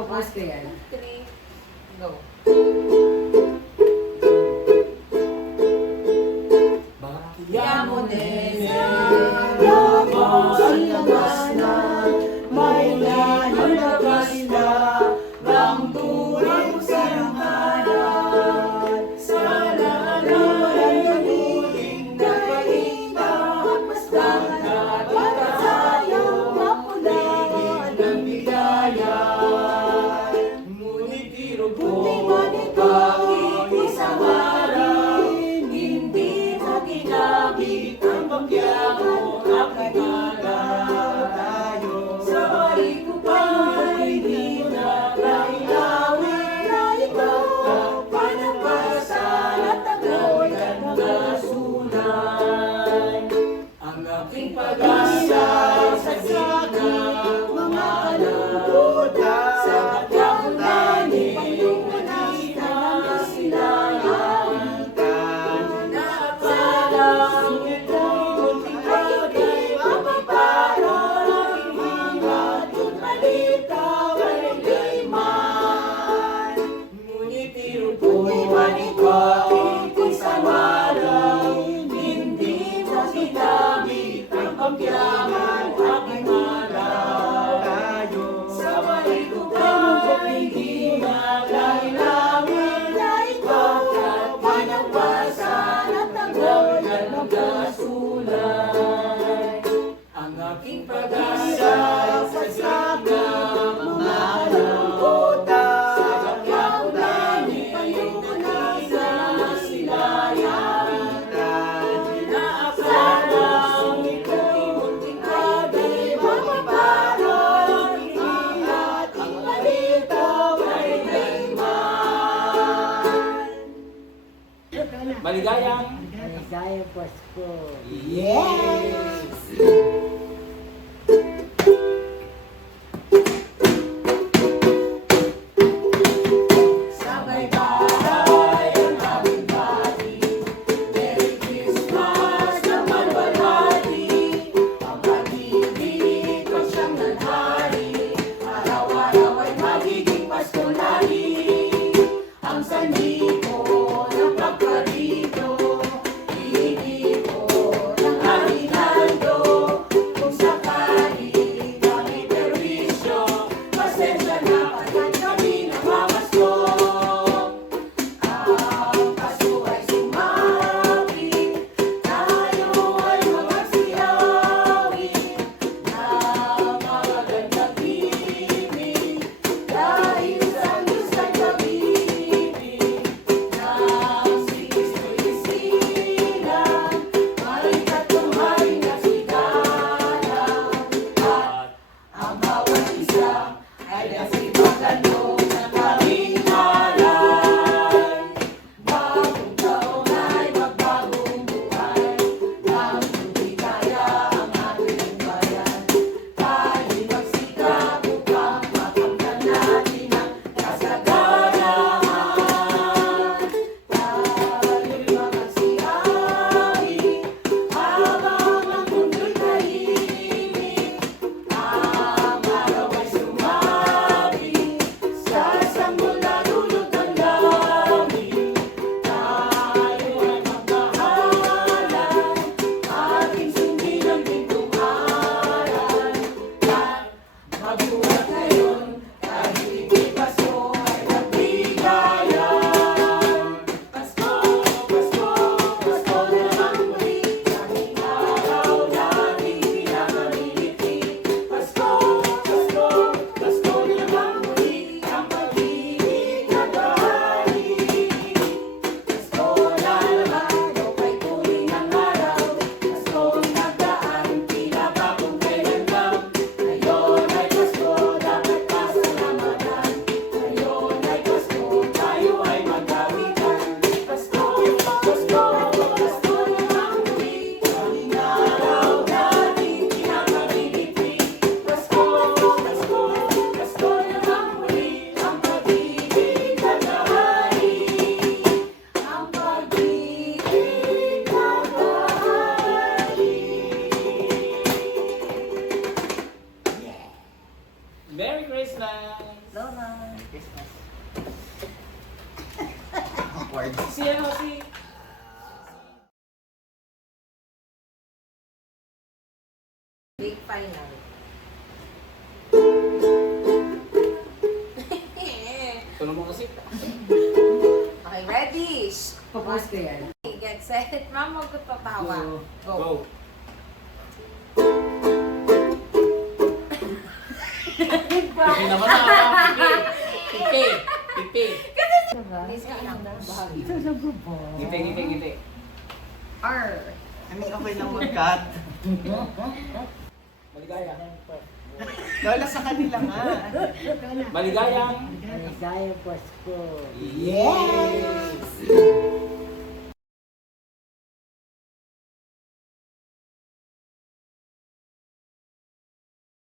Papost ko yan. 3, go. Yamones, labo sa labas na, may lalabas na, ang tuwing saranghanan. Sa lalulan ng huling nagbalita, basta natin tayo mapulaan ng bigayan. Ngunit tiro ko, bakit sa maraming hindi mo ginamit ang pagyago aking alaw tayo. Sa balik ko pa'y hindi na nailawin na ikaw panampasan at tagoyan ng nasunay. Ang aking pag-asa sa gina mga alabuda sa pagkakunani yung nakita na sila ang aking pag-asa sa gina mga alabuda sa pagkakunani yung nakita na sila inaasalang ito'y munting agay mapaparang ang ating balita kay Rayman. Maligayang Maligayang Pasko. Yes! Sabay bahay ang aming bati, Merry Christmas naman balati, ang pag-ibig ko siyang nanghari, araw-araw ay magiging Pasko lagi, ang sanhi ko ng pagkarito, hindi ko ng arinaldo, awkward. Si ano, si... Big final. Tulong mo kasi. Okay, ready? Papos ko yan. Get set. Ma'am, huwag ko tatawa. Go. Go. Pipi naman na. Pipi. Pipi. Please ka lang. Ito na ba? Ngiti, ngiti, ngiti. R. I mean, okay lang mag-cut. Maligaya. Lola, sa kanila nga. Maligayang. Maligayang Pasko. Yes!